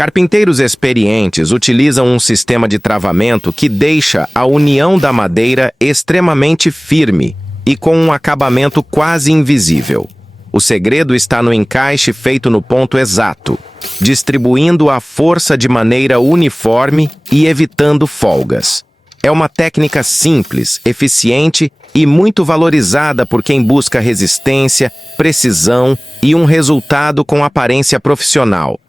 Carpinteiros experientes utilizam um sistema de travamento que deixa a união da madeira extremamente firme e com um acabamento quase invisível. O segredo está no encaixe feito no ponto exato, distribuindo a força de maneira uniforme e evitando folgas. É uma técnica simples, eficiente e muito valorizada por quem busca resistência, precisão e um resultado com aparência profissional.